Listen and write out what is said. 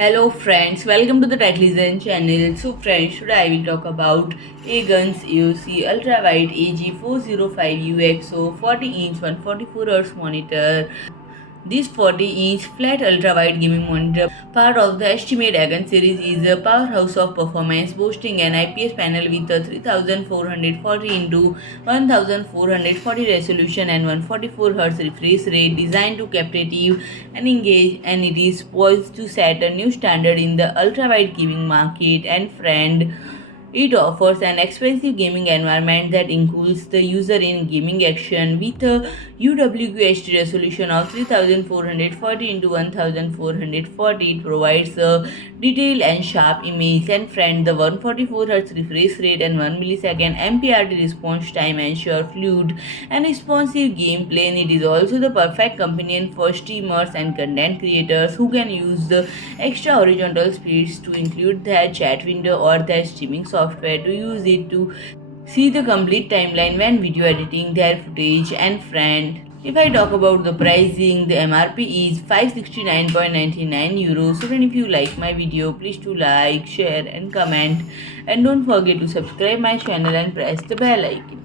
Hello friends, welcome to the Tech Listen channel. So friends, today I will talk about Agon's AOC ultrawide AG405UXC 40-inch 144Hz monitor. This 40-inch flat ultra-wide gaming monitor, part of the esteemed Agon series, is a powerhouse of performance, boasting an IPS panel with a 3440 into 1440 resolution and 144Hz refresh rate, designed to captivate and engage, and it is poised to set a new standard in the ultra-wide gaming market. And friend, it offers an expansive gaming environment that includes the user in gaming action with a UWQHD resolution of 3440 into 1440. It provides a detailed and sharp image. And friend, the 144Hz refresh rate and 1 millisecond MPRT response time ensure fluid and responsive gameplay. And it is also the perfect companion for streamers and content creators who can use the extra horizontal speeds to include their chat window or their streaming software to use it to see the complete timeline when video editing their footage. And friend, if I talk about the pricing, the MRP is 569.99 euros. So friend, if you like my video, please do like, share and comment, and don't forget to subscribe my channel and press the bell icon.